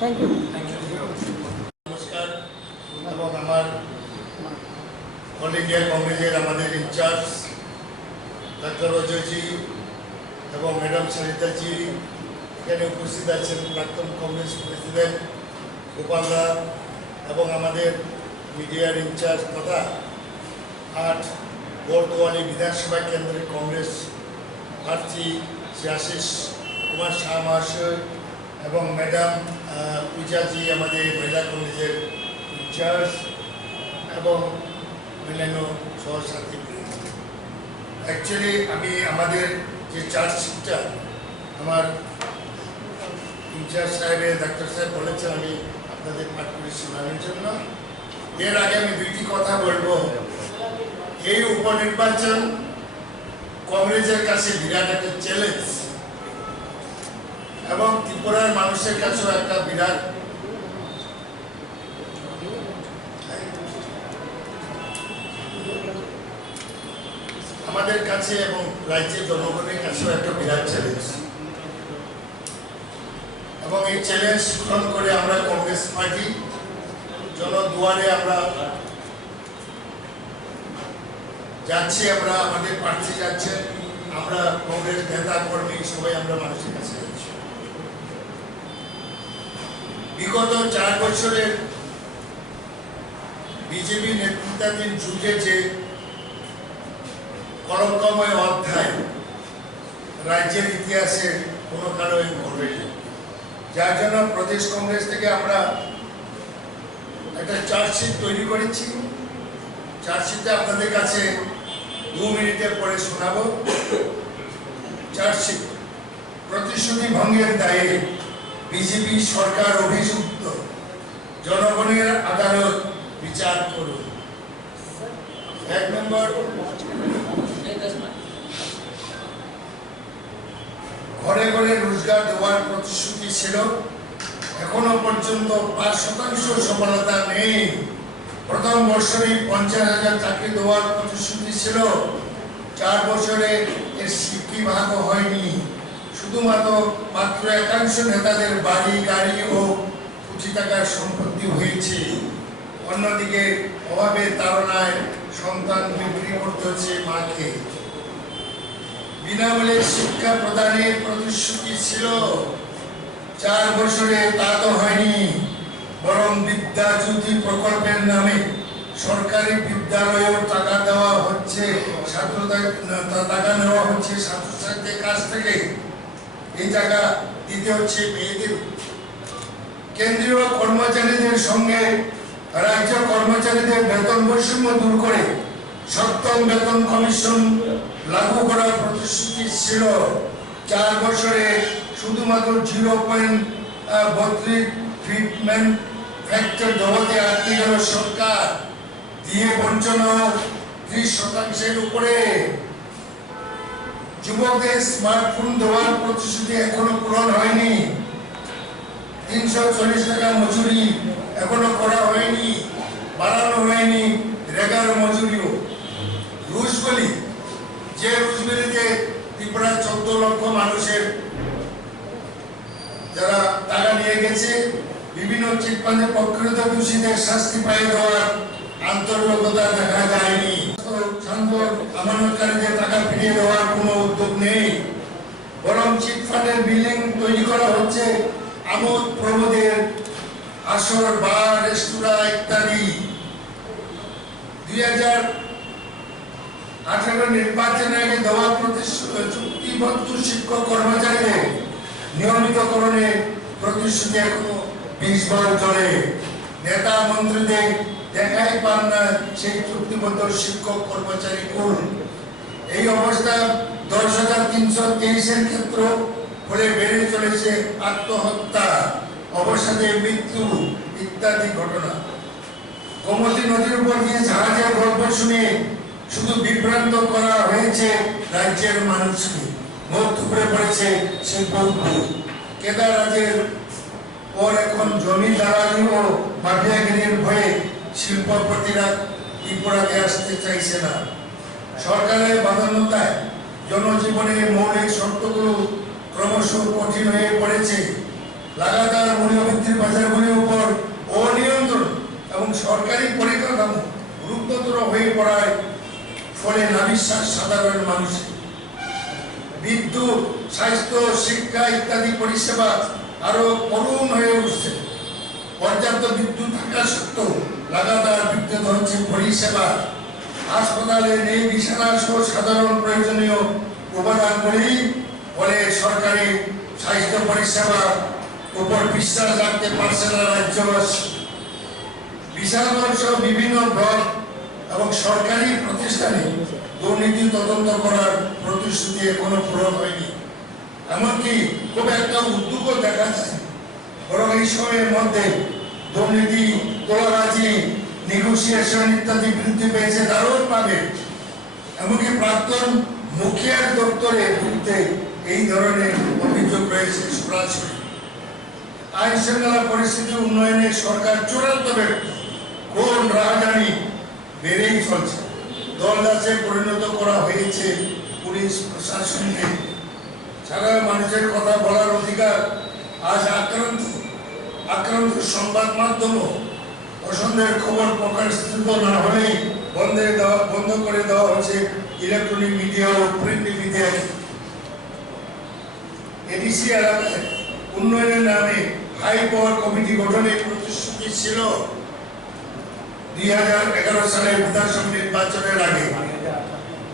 Thank you. নমস্কার। এবং আমার অল ইন্ডিয়া কংগ্রেসের আমাদের ইনচার্জ ডাক্তার অজয়জি এবং ম্যাডাম সরিতাজি, এখানে উপস্থিত আছেন প্রাক্তন কংগ্রেস প্রেসিডেন্ট গোপাল দা এবং আমাদের মিডিয়ার ইনচার্জ তথা 8 বর্দোয়ালি বিধানসভা কেন্দ্রের কংগ্রেস প্রার্থী শ্রী আশিস কুমার শাহ মহাশয় এবং ম্যাডাম পূজাজি আমাদের মহিলা কংগ্রেসের ইনচার্জ এবং অন্যান্য সহসাথী। অ্যাকচুয়ালি আমি আমাদের যে চার্জশিটটা আমার ইনচার্জ সাহেবের ডাক্তার সাহেব বলেছেন আমি আপনাদের পাঠ করে শোনানোর জন্য। এর আগে আমি দুইটি কথা বলবো। এই উপনির্বাচন কংগ্রেসের কাছে বিরাট একটা চ্যালেঞ্জ এবং ত্রিপুরার মানুষের কাছেও একটা বিরাট আমাদের কাছে এবং রাজ্যের জনগণের কাছেও একটা বিরাট চ্যালেঞ্জ। এবং এই চ্যালেঞ্জ গ্রহণ করে আমরা কংগ্রেস পার্টি জনদুয়ারে আমরা যাচ্ছি, আমরা আমাদের প্রার্থী যাচ্ছেন, আমরা কংগ্রেস নেতা কর্মী সবাই আমরা মানুষের কাছে যাচ্ছি। বিগত 4 বছরের বিজেপি নেতৃত্বাধীন যুগে যে কলঙ্কময় অধ্যায় রাজ্যের ইতিহাসে কোনো কারণে ঘটেনি, যার জন্য প্রদেশ কংগ্রেস থেকে আমরা একটা চার্জশিট তৈরি করেছি। চার্জশিটটা আপনাদের কাছে 2 মিনিটের পরে শোনাবো। চার্জশিট: প্রতিশ্রুতি ভঙ্গের দায়ে বিজেপি সরকার অভিযুক্ত, জনগণের আদালত বিচার করুন। 1 নম্বর, ঘরে ঘরে রোজগার দেওয়ার প্রতিশ্রুতি ছিল, এখনো পর্যন্ত 5% সফলতা নেই। প্রথম বছরে 50,000 চাকরি দেওয়ার প্রতিশ্রুতি ছিল, 4 বছরে এর সিদ্ধি ভাগ হয়নি। শুধুমাত্র মাত্র একাংশ নেতাদের বাড়ি গাড়ি ও কোটি টাকার সম্পত্তি হয়েছে। অন্যদিকে অভাবের তাড়নায় সন্তান বিক্রি করতে হচ্ছে মাকে। বিনামূল্যে শিক্ষা প্রদানের প্রতিশ্রুতি ছিল, 4 বছরে তা তো হয়নি, বরং বিদ্যাজ্যোতি প্রকল্পের নামে সরকারি বিদ্যালয়েও টাকা দেওয়া হচ্ছে, টাকা নেওয়া হচ্ছে ছাত্রছাত্রীদের কাছ থেকে। এই টাকা দিতে হচ্ছে মেয়েদের। কেন্দ্রীয় কর্মচারীদের সঙ্গে রাজ্য কর্মচারীদের বেতন বৈষম্য দূর করে 7ম বেতন কমিশন লাগু করার প্রতিশ্রুতি ছিল, 4 বছরে শুধুমাত্র 0.32 ট্রিটমেন্ট ফ্যাক্টর দেওয়াতে আটকে গেল সরকার। দিয়ে বঞ্চনা 30% উপরে। যুবকদের স্মার্টফোন দেওয়ার প্রতিশ্রুতি এখনো পূরণ হয়নি। 340 টাকা মজুরি এখনো করা হয়নি, বাড়ানো হয়নি রেগার মজুরিও। রুশবেলি, যে রুশবেলিতে ত্রিপুরা 14 লক্ষ মানুষের যারা টাকা নিয়ে গেছে, বিভিন্ন চিটফান্ডে প্রকৃত দোষীদের শাস্তি পাইয়ে দেওয়ার আন্তরিকতা দেখা যায়নি। শান্ত আমানতকারীদের টাকা ফিরিয়ে দেওয়ার কোনো উদ্যোগ নেই, বরং চিটফান্ডের বিল্ডিং তৈরি করা হচ্ছে, আমোদ প্রমোদের আসর, বার, রেস্তোরাঁ ইত্যাদি। 2018 নির্বাচনের আগে দেওয়া চুক্তিবদ্ধ শিক্ষক কর্মচারীদের নিয়মিতকরণে প্রতিশ্রুতি এখনো 20 বার চলে। নেতা মন্ত্রীদের দেখাই পান না সেই চুক্তিবদ্ধ শিক্ষক কর্মচারী কোন। এই অবস্থা 10,323-এর ক্ষেত্র ফলে বেড়ে চলেছে আত্মহত্যা, অবসাদে মৃত্যু ইত্যাদি ঘটনা। গোমতী নদীর উপর দিয়ে জাহাজের গল্প শুনে শুধু বিভ্রান্ত করা হয়েছে রাজ্যের মানুষকে। মুখ থুবড়ে পড়েছে শিল্প। কেদারাজের পর এখন জমি দালালি ও মাফিয়াগিরির ভয়ে শিল্পপতিরা ত্রিপুরাতে আসতে চাইছে না। সরকারের বাধ্যবাধকতায় জনজীবনের মৌলিক শর্তগুলো ক্রমশ কঠিন হয়ে পড়েছে। লাগাতার মূল্যবৃদ্ধির হয়ে পড়ায় ফলে নাভিশ্বাস সাধারণ মানুষের। বিদ্যুৎ, স্বাস্থ্য, শিক্ষা ইত্যাদি পরিষেবা আরো করুণ হয়ে উঠছে। পর্যাপ্ত বিদ্যুৎ থাকা সত্ত্বেও লাগাতার বিদ্যুৎ হচ্ছে পরিষেবা। হাসপাতালে নেই বিছানা সহ সাধারণ প্রয়োজনীয় উপাদানগুলি, ফলে সরকারি স্বাস্থ্য পরিষেবার উপর বিশ্বাস রাখতে পারছে না রাজ্যবাসী। বিশালগঞ্জ সহ বিভিন্ন ব্লক এবং সরকারি প্রতিষ্ঠানে দুর্নীতি তদন্ত করার প্রতিশ্রুতি এখনো পূরণ হয়নি, এমনকি খুব একটা উদ্যোগও দেখা যায়। বরং এই সময়ের মধ্যে দুর্নীতি, তোলাবাজি, নেগোসিয়েশন ইত্যাদি বৃদ্ধি পেয়েছে দারুণভাবে। এমনকি প্রাক্তন মুখিয়ার দপ্তরের বিরুদ্ধে এই ধরনের অভিযোগ রয়েছে সরাসরি। আইন শৃঙ্খলা পরিস্থিতি উন্নয়নে সরকার চূড়ান্ত ব্যর্থ। কোন রাজধানী বেড়েই চলছে। দলদাসে পরিণত করা হয়েছে পুলিশ প্রশাসনকে। সাধারণ মানুষের কথা বলার অধিকার আজ আক্রান্ত সংবাদ মাধ্যম পছন্দের খবর প্রকাশিত না হলেই বন্ধ করে দেওয়া হচ্ছে ইলেকট্রনিক মিডিয়া ও প্রিন্ট মিডিয়াকে। এডিসি এলাকায় উন্নয়নের নামে হাই পাওয়ার কমিটি গঠনের প্রতিশ্রুতি ছিল 2011 সালে বিধানসভা নির্বাচনের আগে।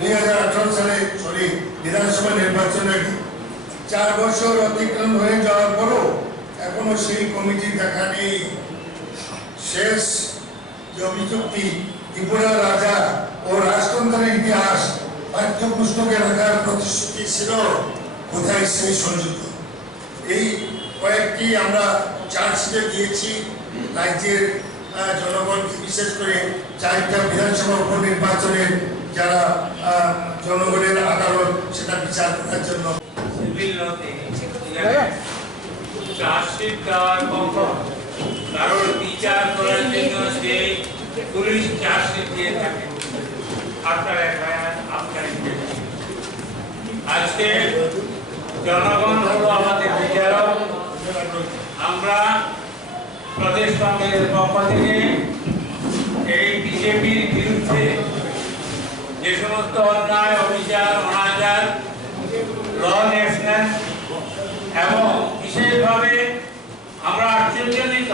2018 সালে বিধানসভা নির্বাচনের আগে 4 বছর অতিক্রম হয়ে যাওয়ার পরও এখনো সেই কমিটি দেখা নেই। শেষ যে অভিযুক্তি ত্রিপুরা রাজা ও রাজতন্ত্রের ইতিহাস পাঠ্যপুস্তকে রাখার প্রতিশ্রুতি ছিল, কোথায় সেই সংযুক্ত? এই কয়েকটি আমরা চার্জশিটে দিয়েছি। রাজ্যের জনগণ, বিশেষ করে 4টা বিধানসভা উপনির্বাচনের যারা জনগণের আদালত সেটা বিচার করার জন্য চার্জশিট দেওয়ার কখন কারণ বিচার করার জন্য যে পুলিশ চার্জশিট দিয়ে থাকে, আপনার এফআইআর, আপনার আজকে জনগণ হলো আমাদের বিচারক। আমরা প্রদেশ কংগ্রেসের পক্ষ থেকে এই বিজেপির বিরুদ্ধে যে সমস্ত অন্যায়, অবিচার, অনাচার, লনেসনেস এবং বিশেষভাবে আমরা আশ্চর্যজনিত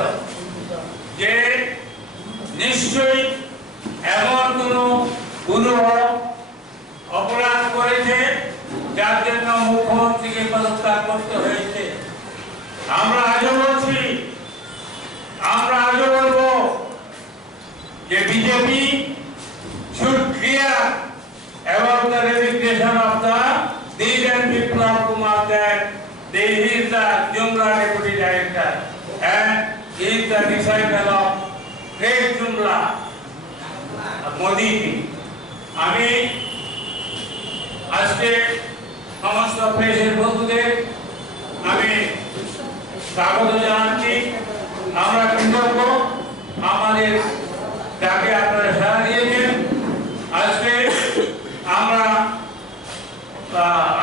যে নিশ্চয়ই এমন কোনো অপরাধ করেছে যার জন্য মুখ্যমন্ত্রীকে পদত্যাগ করতে হয়েছে। আমরা আজও বলছি, আমরা আজও বলবো যে BJP should clear about the resignation of the Deegan Biplab Kumar that he is the Jumla Deputy Director and he is the disciple of great Jumla Modi. আমি আজকে সমস্ত প্রেসের বন্ধুদের আমি স্বাগত জানাচ্ছি। আমরা কৃতজ্ঞ আমাদের ডাকে আপনারা সাড়া দিয়েছেন। আজকে আমরা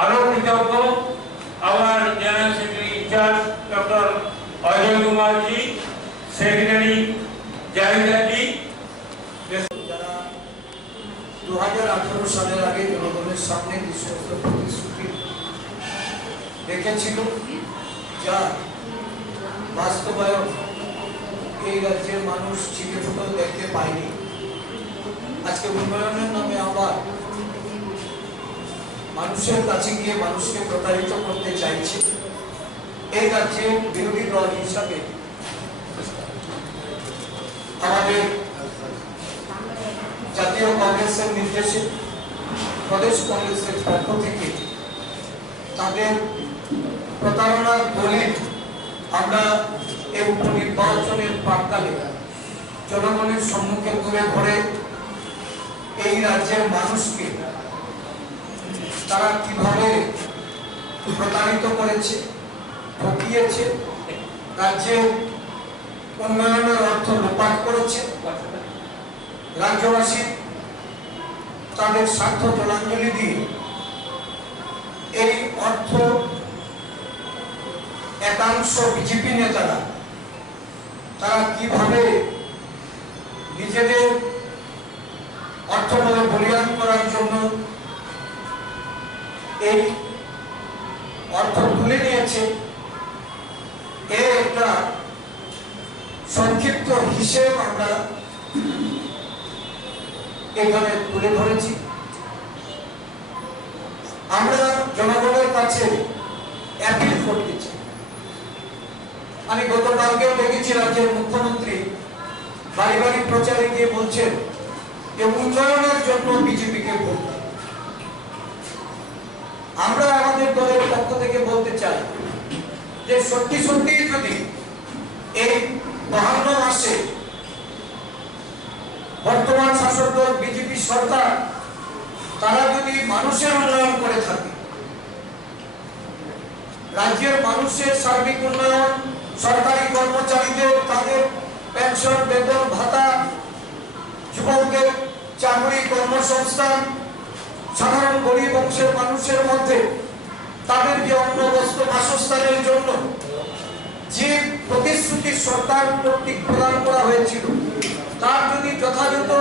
আরো কৃতজ্ঞ আমার general secretary incharge doctor Ajay Kumarji, secretary Zahidaji, যারা 2018 সালের আগে জনগণের সামনে যে সমস্ত প্রতিশ্রুতি রেখেছিল, যা বাস্তবায়ন এই রাজ্যের মানুষ চিঠি ফুটেও দেখতে পায়নি। আজকে উন্নয়নের নামে আবার মানুষের কাছে গিয়ে মানুষকে প্রতারিত করতে চাইছে। এই রাজ্যের বিরোধী দল হিসাবে আমাদের জাতীয় কংগ্রেসের নির্দেশে প্রদেশ কংগ্রেসের পক্ষ থেকে তাদের প্রতারণার বলে আমরা এই উপনির্বাচনের প্রাক্কালে জনগণের সম্মুখে তুলে ধরে এই রাজ্যের মানুষকে তারা কিভাবে প্রতারিত করেছে, ঠকিয়েছে, রাজ্যের উন্নয়নের অর্থ লোপাট করেছে, রাজ্যবাসী তাদের স্বার্থ জলাঞ্জলি দিয়ে এই অর্থ একাংশ বিজেপি নেতারা তারা কিভাবে নিজেদের অর্থবলে বলিয়ান করার জন্য এই অর্থ তুলে নিয়েছে, এর একটা সংক্ষিপ্ত হিসেব আমরা এখানে তুলে ধরেছি। আমরা জনগণের কাছে অ্যাপিল করতে চাই। আমি গতকালকেও দেখেছি রাজ্যের মুখ্যমন্ত্রী বাড়ি বাড়ি প্রচারে গিয়ে বলছেন যে উন্নয়নের জন্য বিজেপিকে ভোট দাও। আমরা আমাদের দলের পক্ষ থেকে বলতে চাই যে সত্যি সত্যি যদি এই 52 মাসে বর্তমান শাসক দল বিজেপি সরকার তারা যদি মানুষের উন্নয়ন করে থাকে, রাজ্যের মানুষের সার্বিক উন্নয়ন, সরকারি কর্মচারীদের তাদের পেনশন, বেতন, ভাতা, যুবকদের চাকরি, কর্মসংস্থান, সাধারণ গরিব অংশের মানুষের মধ্যে তাদের যে অন্ন, বস্ত্র, বাসস্থানের জন্য যে প্রতিশ্রুতি সরকার কর্তৃক প্রদান করা হয়েছিল তার যদি যথাযথ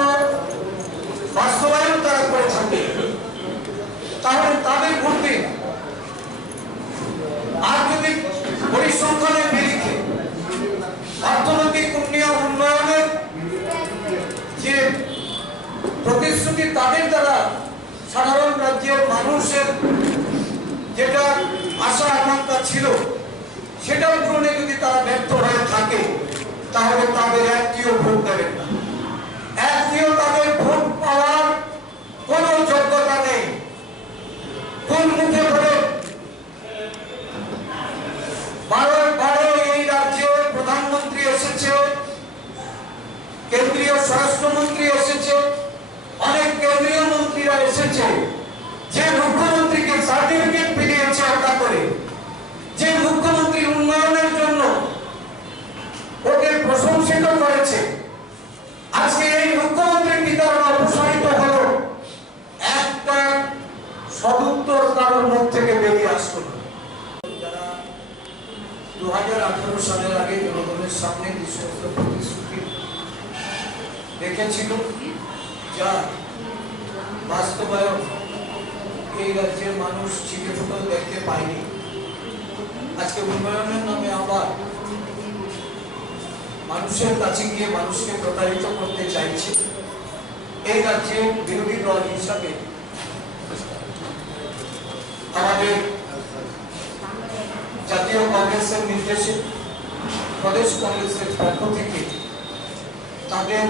বাস্তবায়ন তারা করে থাকে, তাহলে তাদের ভোট দিন। আর যদি পরিসংখ্যানের নিরিখে অর্থনৈতিক উন্নয়নের যে প্রতিশ্রুতি তাদের দ্বারা সাধারণ রাজ্যের মানুষের যেটা আশা আকাঙ্ক্ষা ছিল সেটা পূরণে যদি তারা ব্যর্থ হয়ে থাকে, তাহলে তাদের একটিও ভোট দেবেন না। একটিও তাদের ভোট পাওয়ার কোন যোগ্যতা নেই। কোন মুখে ধরে বারো এই রাজ্যে প্রধানমন্ত্রী এসেছে, কেন্দ্রীয় স্বরাষ্ট্রমন্ত্রী এসেছে, অনেক কেন্দ্রীয় মন্ত্রীরা এসেছে, যে মুখ্যমন্ত্রীকে সার্টিফিকেট ফিরিয়েছে আলাদা করে, যে মুখ্যমন্ত্রী উন্নয়নের জন্য ওকে প্রশংসিত করেছে, আজকে এই মুখ্যমন্ত্রীর বিতরণ অপসারিত হলো, একটা সদুত্তর কারোর মুখ থেকে বেরিয়ে আসলো। যারা 2018 সালের আগে জনগণের সামনে যে সমস্ত প্রতিশ্রুতি রেখেছিল, যা বাস্তবায়ন এই রাজ্যের মানুষ চিঠি ফুটো দেখতে পায়নি, আজকে উন্নয়নের নামে আবার মানুষের কাছে গিয়ে মানুষকে প্রতারিত করতে চাইছে। এই রাজ্যে বিরোধী দল হিসাবে আমাদের জাতীয় কংগ্রেসের নির্দেশে প্রদেশ কংগ্রেসের পক্ষ থেকে তাদের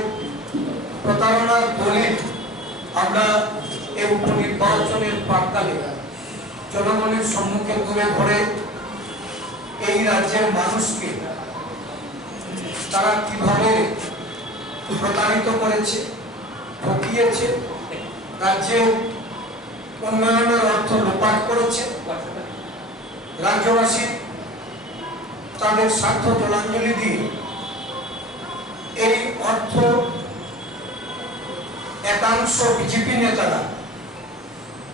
প্রতারণার দলিল আমরা এই উপনির্বাচনের প্রাক্কালে জনগণের সম্মুখে তুলে ধরে এই রাজ্যের মানুষকে তারা কিভাবে প্রতারিত করেছে, ঠকিয়েছে, রাজ্যের উন্নয়নের অর্থ লোপাট করেছে, রাজ্যবাসী তাদের স্বার্থ জলাঞ্জলি দিয়ে এই অর্থ একাংশ বিজেপি নেতারা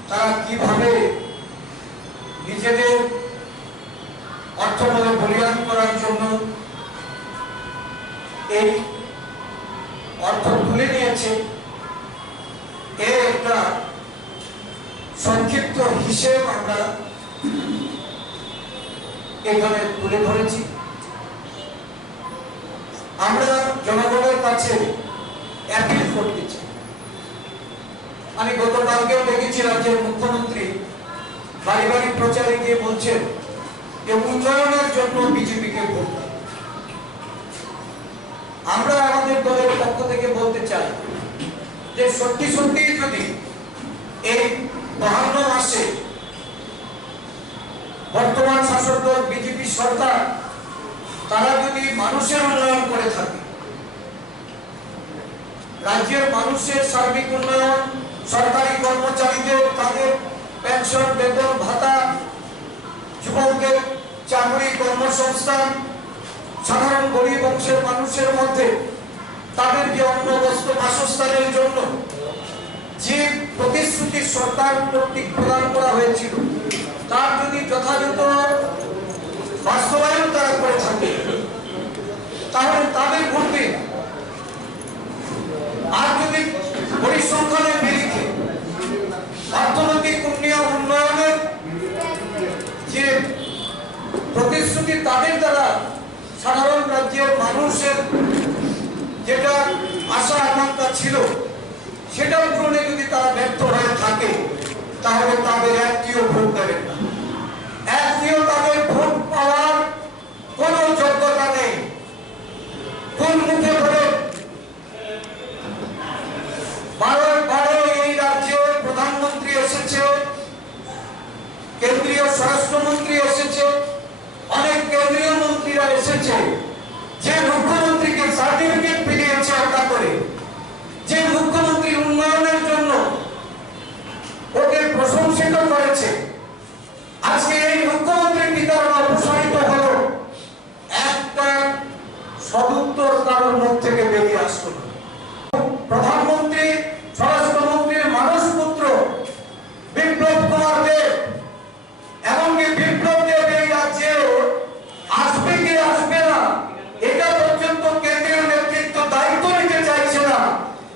তারা কিভাবে নিজেদের অর্থবলে বলিয়ান করার জন্য এই অর্থ তুলে নিয়েছে, এর একটা সংক্ষিপ্ত হিসেব আমরা এখানে তুলে ধরেছি। আমরা জনগণের কাছে অ্যাপিল করতে চাই। আমি গতকালকেও দেখেছি রাজ্যের মুখ্যমন্ত্রী বাড়ি বাড়ি প্রচারে গিয়ে বলছেন যে উন্নয়নের জন্য বিজেপিকে ভোট দাও। আমরা আমাদের দলের পক্ষ থেকে বলতে চাই যে সত্যি সত্যি যদি এই 52 মাসে বর্তমান শাসক দল বিজেপি সরকার তারা যদি মানুষের উন্নয়ন করে থাকে, রাজ্যের মানুষের সার্বিক উন্নয়ন, সরকারি কর্মচারীদের তাদের পেনশন, বেতন, ভাতা, যুবকদের চাকরি, কর্মসংস্থান, সাধারণ গরিব অংশের মানুষের মধ্যে তাদের যে অন্ন, বস্ত্র, বাসস্থানের জন্য যে প্রতিশ্রুতি সরকার কর্তৃক প্রদান করা হয়েছিল তার যদি যথাযথ বাস্তবায়ন তারা করে থাকে, তাহলে তাদের ভোট দিন। আর যদি পরিসংখ্যানের যদি তাদের দ্বারা সাধারণ রাজ্যের মানুষের যেটা আশা আকাঙ্ক্ষা ছিল সেটা পূরণে যদি তারা ব্যর্থ হয়ে থাকে, তাহলে তাদের একটিও ভোট দেবেন না। একটিও তাদের ভোট পাওয়ার কোন যোগ্যতা নেই। কোন মুখে বলে বারে এই রাজ্যে প্রধানমন্ত্রী এসেছে, কেন্দ্রীয় স্বরাষ্ট্রমন্ত্রী এসেছে, অনেক কেন্দ্রীয় মন্ত্রীরা এসেছে, যে মুখ্যমন্ত্রীকে সার্টিফিকেট পেয়েছে আলাদা করে, যে মুখ্যমন্ত্রী উন্নয়নের জন্য ওকে প্রশংসিত করেছে, আজকে এই মুখ্যমন্ত্রীর বিতরণ অপসারিত হলো, একটা সদুত্তর কারোর মুখ থেকে বেরিয়ে আসলো না। প্রধানমন্ত্রী স্বরাষ্ট্রমন্ত্রীর মানসপুত্র বিপ্লব কুমার দেব, এমনকি বিপ্লব দেব এই রাজ্যে আসবে কি আসবে না এটা পর্যন্ত কেন্দ্রীয় নেতৃত্ব দায়িত্ব নিতে চাইছে না।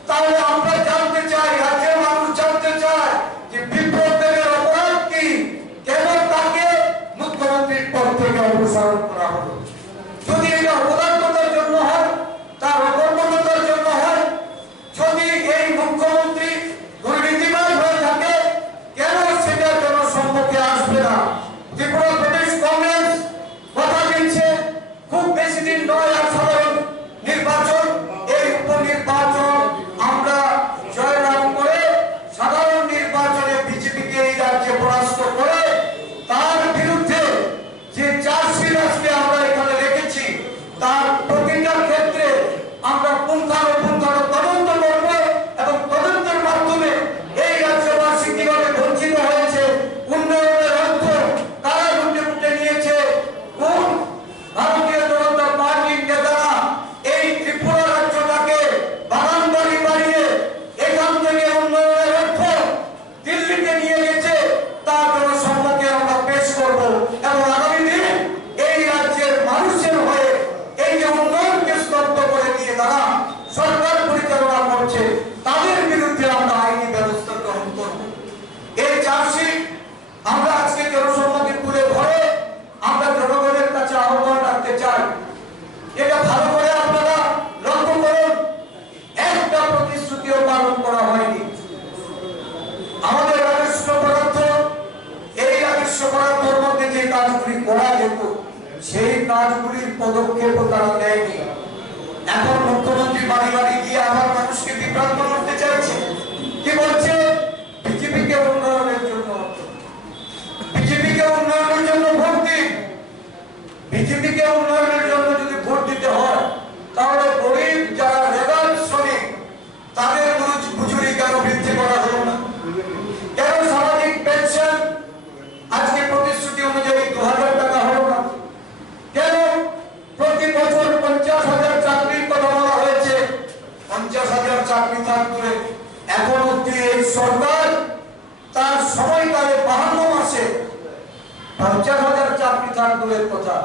তাহলে আমরা জানতে চাই, রাজ্যের মানুষ জানতে চায় যে বিপ্লব দেবের অপরাধ কি, কেন তাকে মুখ্যমন্ত্রীর পদ থেকে অপসারণ করা হলো। যদি এটা অপদার্থতার জন্য হয়, তার অকর্মণ্যতার জন্য হয়, যদি এই মুখ্যমন্ত্রী দুর্নীতিবাজ হয়ে থাকে, কেন সেটা জনসম্মুখে আসবে না? ত্রিপুরা প্রদেশ কংগ্রেস কথা দিচ্ছে খুব বেশি দিন নয় আর সাধারণ নির্বাচন, এই উপনির্বাচন আমরা জয়লাভ করে সাধারণ নির্বাচনে বিজেপিকে এই রাজ্যে পরাস্ত করে তার বিরুদ্ধে যে চার্জশিট আজকে আমরা এখানে রেখেছি, তার প্রতিটা ক্ষেত্রে আমরা পুঙ্খানুপুঙ্খানু তদন্ত করব এবং তদন্তের মাধ্যমে এই রাজ্যবাসী কিভাবে বঞ্চিত হয়েছে, উন্নয়নের অর্থ তারা লুটে নিয়েছে, কোন ভারতীয় জনতা পার্টির নেতারা এই ত্রিপুরা রাজ্যটাকে বাগান বাড়ি বাড়িয়ে এখান থেকে উন্নয়নের অর্থ দিল্লিতে নিয়ে গেছে, তার জনসম্মুখে আমরা পেশ করব এবং আগামী দিন এই রাজ্যের মানুষের হয়ে এই যে উন্নয়নকে স্তব্ধ করে দিয়ে তারা সরকার পরিচালনা করছে, তাদের বিরুদ্ধে আমরা আইনি ব্যবস্থা গ্রহণ করব। এই চার্জশিট আমরা আজকে জনসম্মুখে তুলে ধরে আমরা জনগণের কাছে আহ্বান রাখতে চাই, এটা ভালো করে আপনারা লক্ষ্য করুন, একটা প্রতিশ্রুতিও পালন করা হয়নি। আমাদের রাজস্ব বরাদ্দ, এই রাজস্ব বরাদ্দের মধ্যে যে কাজগুলি করা যেত সেই কাজগুলির পদক্ষেপ তারা নেয়নি। এখন মুখ্যমন্ত্রী বাড়ি বাড়ি গিয়ে আবার মানুষকে বিভ্রান্ত করতে চাইছে, কি বলছে? বিজেপিকে উন্নয়নের জন্য, বিজেপিকে উন্নয়নের জন্য ভোট দিন। বিজেপিকে উন্নয়নের জন্য যদি ভোট দিতে হয়, তাহলে গরিব যারা লেবার শ্রমিক তাদের মজুরি কেন বৃদ্ধি করা হলো না? কেন সামাজিক পেনশন আজকে প্রতিশ্রুতি অনুযায়ী 2000 টাকা হলো না? কেন প্রতি বছর 50,000 চাকরির কথা বলা হয়েছে, 50,000 চাকরি থাকবে এখন অব্দি এই সরকার তার সময়কালে 52 মাসে 50,000 চাকরি থাকবে কথা,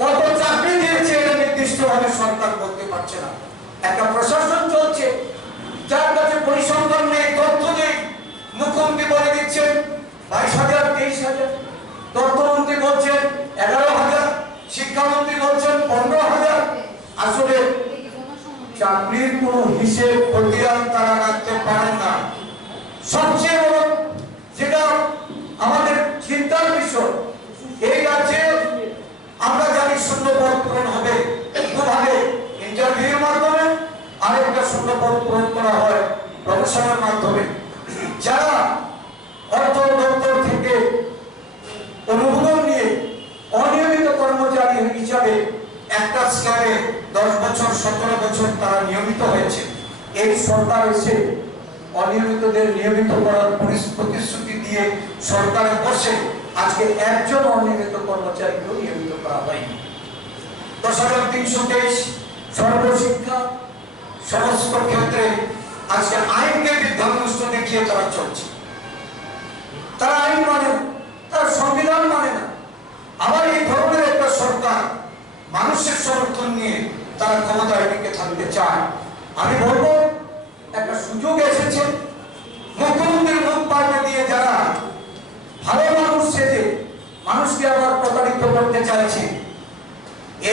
কত চাকরি দিয়েছে এটা নির্দিষ্টভাবে সরকার বলতে পারছে না। একটা প্রশাসন চলছে যার কাছে পরিসংখ্যান নেই, তথ্য নেই। মুখ্যমন্ত্রী বলে দিচ্ছেন 22,000, 23,000, তথ্যমন্ত্রী বলছেন 11,000, শিক্ষামন্ত্রী বলছেন 15,000। আসলে চাকরির কোন হিসেব খতিয়ান তারা রাখতে পারেন না। সবচেয়ে বড় যেটা আমাদের চিন্তার বিষয়, এই রাজ্যে আমরা জানি শূন্যপদ পূরণ হবে দুভাবে, ইন্টারভিউর মাধ্যমে, আরেকটা শূন্যপদ পূরণ করা হয় প্রমোশনের মাধ্যমে। যারা অর্থ দপ্তর থেকে অনুমোদন নিয়ে অনিয়মিত কর্মচারী হিসাবে একটা স্ল্যাবে 10 বছর 17 বছর তারা নিয়মিত হয়েছে, এই সরকার এসে অনিয়মিতদের নিয়মিত করার প্রতিশ্রুতি দিয়ে সরকারে বসে আজকে একজন অনিয়মিত কর্মচারীকেও নিয়মিত করা হয়নি। 10,323 সর্বশিক্ষা সমস্ত ক্ষেত্রে আজকে আইনকে বিধ্বস্ত দেখিয়ে তারা চলছে। তারা আইন মানে না, তারা সংবিধান মানে না। আবার এই ধরনের একটা সরকার মানুষের সমর্থন নিয়ে তারা ক্ষমতায় টিকে থাকতে চায়। আমি বলবো একটা সুযোগ এসেছে, মুখ্যমন্ত্রীর মুখ পাল্টে দিয়ে যারা ভালো মানুষ সেজে মানুষকে আবার প্রতারিত করতে চাইছে,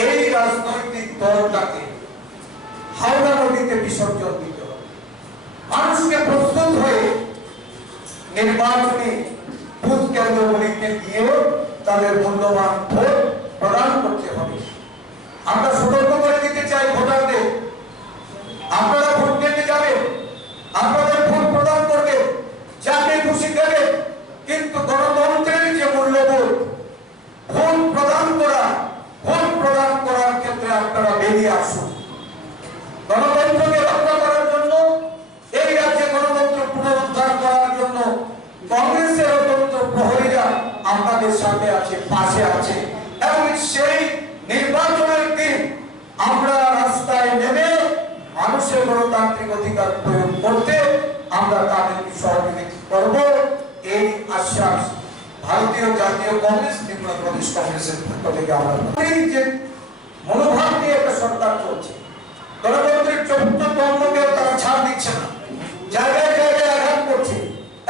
এই রাজনৈতিক দলটাকে হাওড়া নদীতে বিসর্জন দিতে হবে। মানুষকে প্রস্তুত হয়ে নির্বাচনী বুথ কেন্দ্রগুলিতে গিয়ে তাদের মূল্যবান ভোট প্রদান করতে হবে। আমরা সতর্ক করে দিতে চাই ভোটারদের, আপনারা ভোট দিতে যাবেন, আপনাদের ভোট প্রদান করবেন, যাকে খুশি দেবেন, কিন্তু গণতন্ত্রের যে মূল্যবোধ, ভোট প্রদান করার ক্ষেত্রে আপনারা বেরিয়ে আসুন। গণতন্ত্রকে রক্ষা করার জন্য, এই রাজ্যে গণতন্ত্র পুনরুদ্ধার করার জন্য কংগ্রেসের অতন্ত্র প্রহরীরা আমাদের সাথে আছে, পাশে আছে, এবং সেই নির্বাচনের দিন আমরা রাস্তায় নেমে মানুষের গণতান্ত্রিক অধিকার প্রয়োগ করতে আমরা তাদেরকে সহযোগিতা করব, এই আশ্বাস ভারতীয় জাতীয় কংগ্রেস, ত্রিপুরা প্রদেশ কংগ্রেসের পক্ষ থেকে আমরা এই যে মনোভাব নিয়ে একটা সরকার চলছে, গণতন্ত্রের চতুর্থ তন্ত্রকেও তারা ছাড় দিচ্ছে না, জায়গায় জায়গায় আঘাত করছে,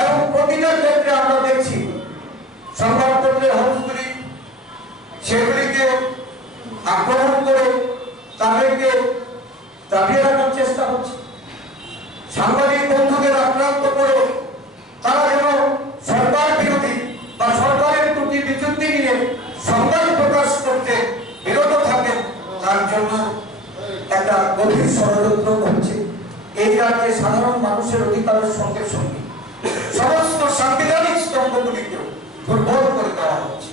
এবং প্রতিটা ক্ষেত্রে আমরা দেখছি সংবাদপত্রের হাউসগুলি সেগুলিকে আক্রমণ করে তাদেরকে দাবিয়ে রাখার চেষ্টা হচ্ছে। সাংবাদিক বন্ধুদের আক্রান্ত করে তারা যেন সরকার বিরোধী বা সরকারের প্রতি বিচ্যুতি নিয়ে সংবাদ প্রকাশ করতে বিরত থাকেন, তার জন্য একটা গভীর ষড়যন্ত্র করছে। এই রাজ্যে সাধারণ মানুষের অধিকারের সঙ্গে সঙ্গে সমস্ত সাংবিধানিক স্তম্ভগুলিকেও দুর্বল করে দেওয়া হচ্ছে।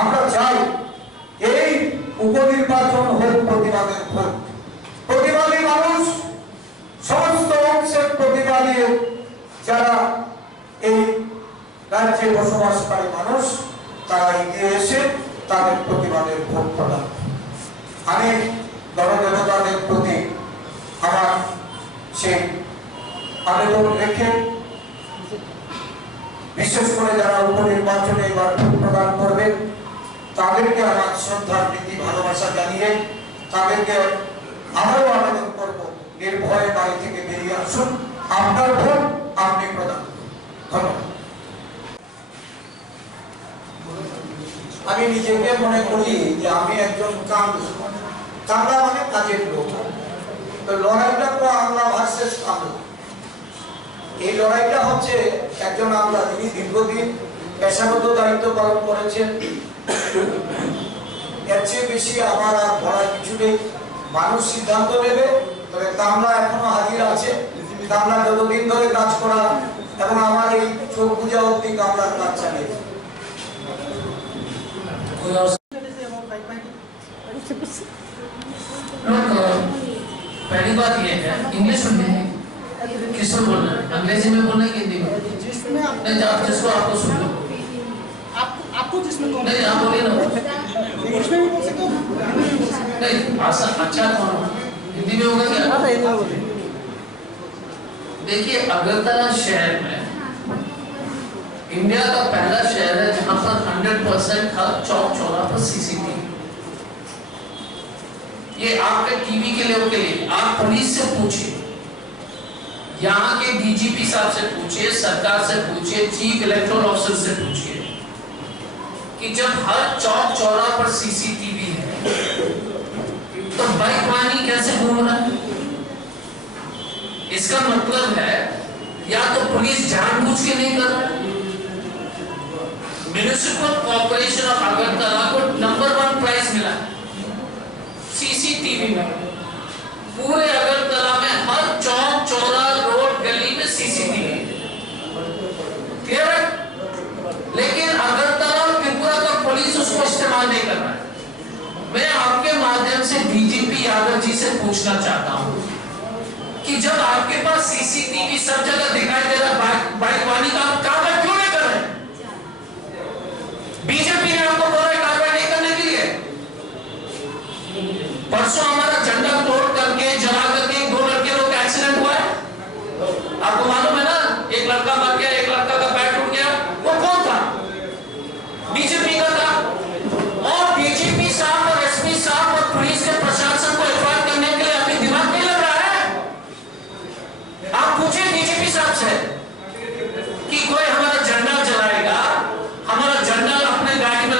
আমরা চাই এই উপনির্বাচন হোক প্রতিবাদের ভোট, প্রতিবাদী মানুষ, সমস্ত অংশের প্রতিবাদী যারা এই রাজ্যে বসবাসকারী মানুষ, তারা এগিয়ে এসে তাদের প্রতিবাদের ভোট প্রদান। আমি গণদেবতাদের প্রতি আমার সেই আবেদন রেখে, বিশেষ করে যারা উপনির্বাচনে এবার ভোট প্রদান করবেন তাদেরকে আমার শ্রদ্ধার প্রীতি ভালোবাসা জানিয়ে তাদেরকে আবারও আবেদন করব, নির্ভয়ে বাড়ি থেকে বেরিয়ে আসুন, আপনার ভোট আপনি প্রদান করুন। ধন্যবাদ। আমি নিজেকে মনে করি যে আমি একজন কামলা মানে কাজের লোক। তো লড়াইটা তো আমলা ভার্সেস কামলা, এই লড়াইটা হচ্ছে একজন আমলা যিনি দীর্ঘদিন পেশাগত দায়িত্ব পালন করেছেন, এর চেয়ে বেশি আমার আর বলার কিছু নেই। মানুষ সিদ্ধান্ত নেবে, তবে কামলা এখনো হাজির আছে। কামলা যতদিন ধরে কাজ করা এবং আমার এই চোখ পূজা অব্দি কামলার কাজ চালিয়েছে। पहली बात ये है, इंग्लिश में किसको बोलना है, अंग्रेजी में बोलना है कि हिंदी में? नहीं, आप जिसको आपको सुन लो, आपको जिसमें नहीं आप बोलिए ना, इंग्लिश में भी बोल सकते हो, नहीं भाषा अच्छा कौन होगा, हिंदी में होगा क्या? देखिए, अगरतला शहर में इंडिया का पहला शहर है जहां पर 100% हर चौक चौराहा पर सीसीटीवी। ये आपके टीवी के लोग के लिए, आप पुलिस से पूछिए, यहाँ के डीजीपी साहब से पूछिए, सरकार से पूछिए, चीफ इलेक्टोरल ऑफिसर से पूछिए कि जब हर चौक चौराहा पर सीसीटीवी है तो बाइक वाहन कैसे घूम रहा है? इसका मतलब है या तो पुलिस जानबूझ के नहीं कर रहा है। म्युनिसिपल कॉर्पोरेशन ऑफ अगरतला को नंबर 1 प्राइज मिला सीसीटीवी में। पूरे अगरतला में हर चौक चौराहा रोड गली में सीसीटीवी, क्लियर है? लेकिन अगरतला और त्रिपुरा का पुलिस उसको इस्तेमाल नहीं कर रहा है। मैं आपके माध्यम से डीजीपी यादव जी से पूछना चाहता हूं कि जब आपके पास सीसीटीवी सब जगह दिखाई दे रहा है, बाइक वाहन का आप कार्रवाई क्यों नहीं कर रहे? बीजेपी ने आपको बोला कार्रवाई नहीं करने के लिए। परसों हमारा झंडा तोड़ करके जला करके 2 लड़के लोग का एक्सीडेंट हुआ है, आपको मालूम है ना? एक लड़का मर गया, एक लड़का का पैर टूट गया। वो कौन था? बीजेपी का था। और डीजीपी साहब और एसपी साहब और पुलिस के प्रशासन को एफआईआर करने के लिए अभी दिमाग नहीं लग रहा है। आप पूछिए डीजीपी साहब से कि कोई हमारा झंडा जलाएगा, हमारा झंडा अपने गाड़ी में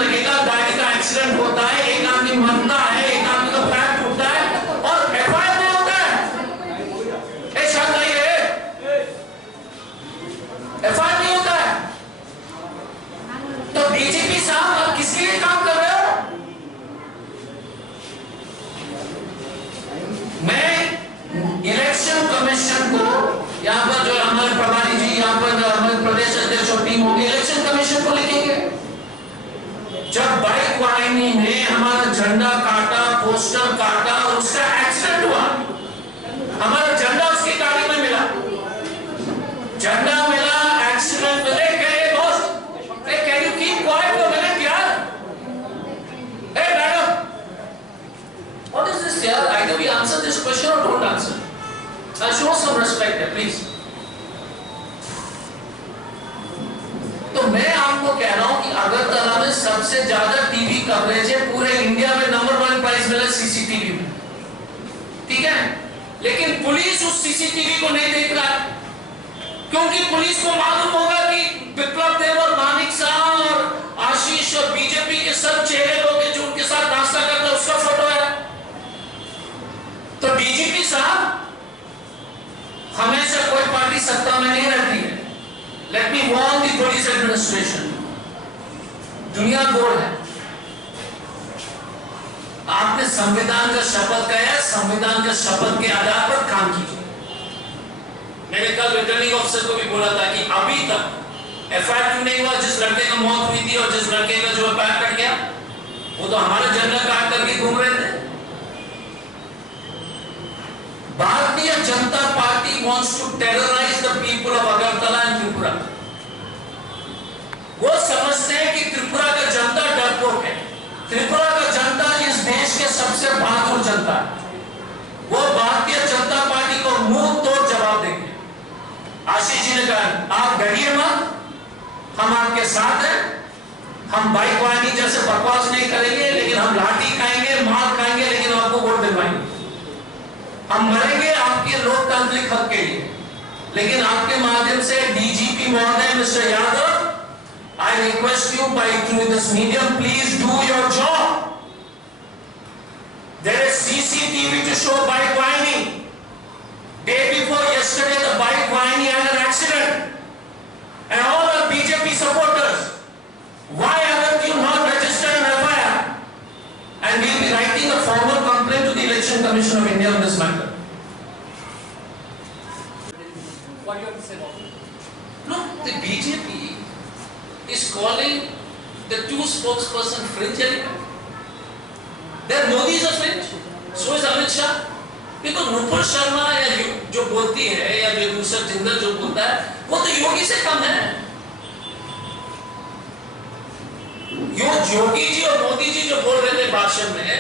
जब बाइक वाहिनी ने हमारा झंडा काटा, पोस्टर काटा और उसका एक्सीडेंट हुआ, हमारा झंडा उसकी गाड़ी में मिला, झंडा मिला, एक्सीडेंट मिले, कहे दोस्त can you keep quiet for minute यार, hey madam what is this यार, either we answer this question और don't answer, now show some respect here please। तो मैं आपको कह रहा हूं कि अगरतला में सबसे ज्यादा टीवी कवरेज है, पूरे इंडिया में नंबर 1 प्राइज मिला सीसीटीवी में, ठीक है, लेकिन पुलिस उस सीसीटीवी को नहीं देख रहा है, क्योंकि पुलिस को मालूम होगा कि विप्लव देव और मानिक साहब और आशीष और बीजेपी के सब चेहरे लोग हैं जो उनके साथ नाश्ता करते हैं, उसका फोटो है। तो डीजीपी साहब, हमेशा कोई पार्टी सत्ता में नहीं रहती है, let me warn the police administration, दुनिया गोल है, आपने संविधान का शपथ किया, संविधान के शपथ के आधार पर काम कीजिए। मैंने कल रिटर्निंग ऑफिसर को भी बोला था कि अभी तक एफआईआर क्यों नहीं हुआ, जिस लड़के का मौत हुई थी और जिस लड़के का जो पैर कट गया वो तो हमारे झंडा काट करके घूम रहे थे। Bharatiya Janata party wants to terrorize the people of Agartala and Tripura। वो समझते हैं कि त्रिपुरा का जनता डरपोक है, त्रिपुरा का जनता इस देश के सबसे बहादुर जनता है, वो भारतीय जनता पार्टी को मुंह तोड़ जवाब देंगे। आशीष जी ने कहा आप डरिए मत, हम आपके साथ हैं, हम बाइक वाहिनी जैसे बकवास नहीं करेंगे, लेकिन हम लाठी खाएंगे, मार खाएंगे, लेकिन आपको वोट दिलवाएंगे, हम मरेंगे आपके लोकतांत्रिक हक के लिए। लेकिन आपके माध्यम से डीजीपी महोदय mister Yadav, I request you by through this medium, please do your job। There is CCTV to show bike whining। Day before yesterday, the bike whining had an accident, and all the BJP supporters, why haven't you not registered an FIR? And we'll be writing a formal complaint to the Election Commission of India on this matter। What do you have to say about it? No, the BJP is calling the two spokesperson fringe element। Then Modi is a fringe, so is Amit Shah। because Nupur Sharma या जो बोलती है या जो दूसरा जिंदल जो बोलता है वो तो योगी से कम है। योगी जी और मोदी जी जो बोल रहे थे भाषण में,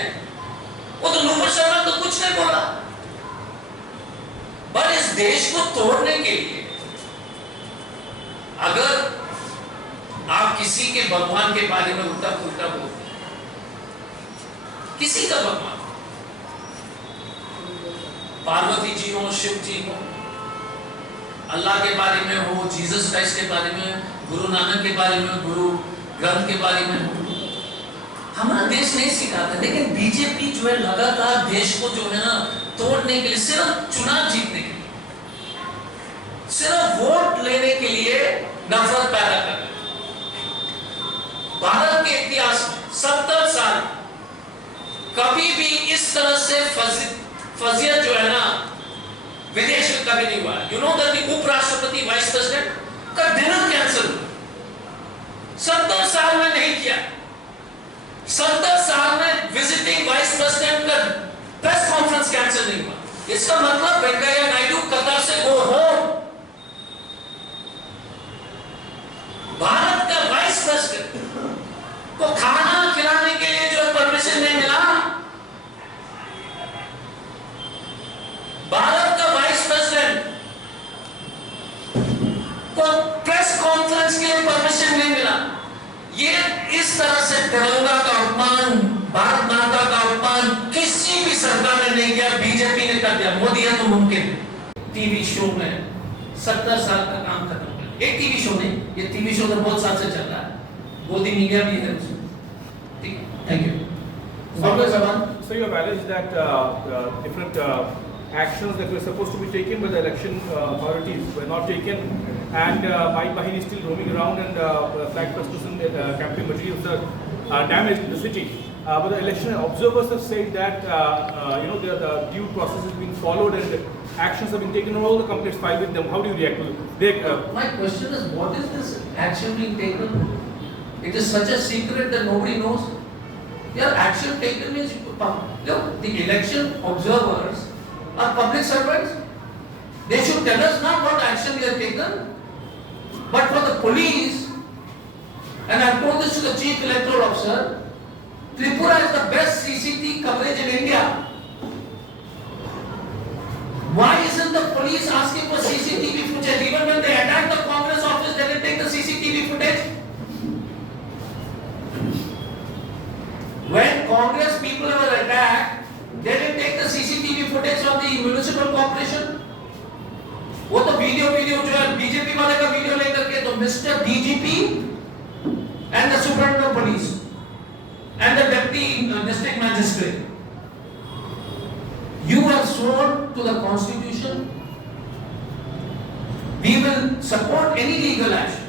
वो तो नुपुर शर्मा तो कुछ नहीं बोला। पर इस देश को तोड़ने के लिए अगर आप किसी के भगवान के बारे में उल्टा पुल्टा बोलते हैं, किसी का भगवान, पार्वती जी हो, शिव जी हो, अल्लाह के बारे में हो, जीसस क्राइस्ट के बारे में, गुरु नानक के बारे में, गुरु ग्रंथ के बारे में हो, हमारा देश नहीं सिखाता। लेकिन बीजेपी जो है लगातार देश को जो है ना तोड़ने के लिए, सिर्फ चुनाव जीतने के लिए, सिर्फ वोट लेने के लिए नफरत पैदा कर रहे। भारत के इतिहास में 70 साल कभी भी इस तरह से फजियत जो है ना विदेश में कभी नहीं हुआ। यू नो दैट उपराष्ट्रपति वाइस प्रेसिडेंट का डिनर कैंसिल हुआ, 70 साल में नहीं किया। 70 साल में विजिटिंग वाइस प्रेसिडेंट का प्रेस कॉन्फ्रेंस कैंसिल नहीं हुआ। इसका मतलब वेंकैया नायडू कतर से गो होम। भारत का वाइस प्रेसिडेंट को खाना खिलाने के लिए जो परमिशन नहीं मिला, भारत का वाइस प्रेसिडेंट को प्रेस कॉन्फ्रेंस के लिए परमिशन नहीं मिला। ये इस तरह से तिरंगा का अपमान, भारत माता का अपमान किसी भी सरकार ने नहीं किया, बीजेपी ने कर दिया। मोदी है तो मुमकिन है। टीवी शो में 70 साल का काम खत्म हो गया। एक टीवी शो नहीं, ये टीवी शो तो बहुत साल से चल रहा है, मोदी मीडिया भी है उसमें। ठीक है, thank you. So you have alleged that different actions that were supposed to be taken by the election authorities were not taken, and Bike Bahini is still roaming around, and flag construction campaign materials are damaged in the city. But the election observers have said that the due process is being followed and actions have been taken on all the complaints filed with them. How do you react to it? My question is, what is this action being taken? It is such a secret that nobody knows. Your action taken means, look, the election observers are public servants. They should tell us now what action they have taken. But for the police, and I have told this to the Chief Electoral Officer, Tripura is the best CCTV coverage in India. Why isn't the police asking for CCTV footage? Even when they attacked the Congress office, they didn't take the CCTV footage. When Congress people were attacked, they didn't take the CCTV footage from the municipal corporation. वो तो video जो है BJP वाले का video लेकर के तो mister DGP and the superintendent of police and the deputy district magistrate, you have sworn to the constitution. We will support any legal action.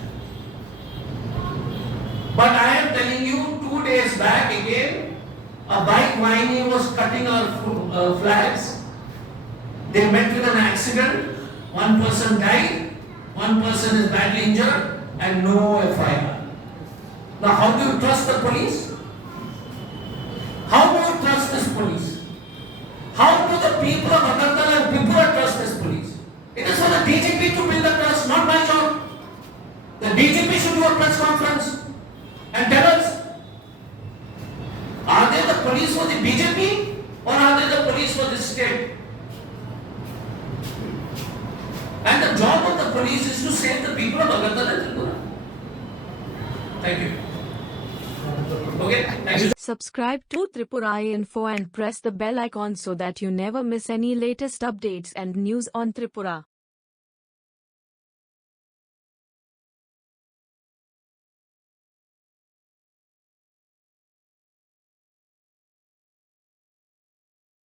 But I am telling you, 2 days back again, a bike whining was cutting our flags. They met with an accident. One person died, one person is badly injured, and no FIR. Now, how do you trust the police? How do you trust this police? How do the people of Agartala and Tripura trust this police? It is for the DGP to build the trust, not my job. The DGP should do a press conference and tell us, are they the police for the BJP or are they the police for this state? And the job of the police is to save the people of Agartala and Tripura. Thank you. Okay, thank you. Subscribe to Tripura Info and press the bell icon so that you never miss any latest updates and news on Tripura.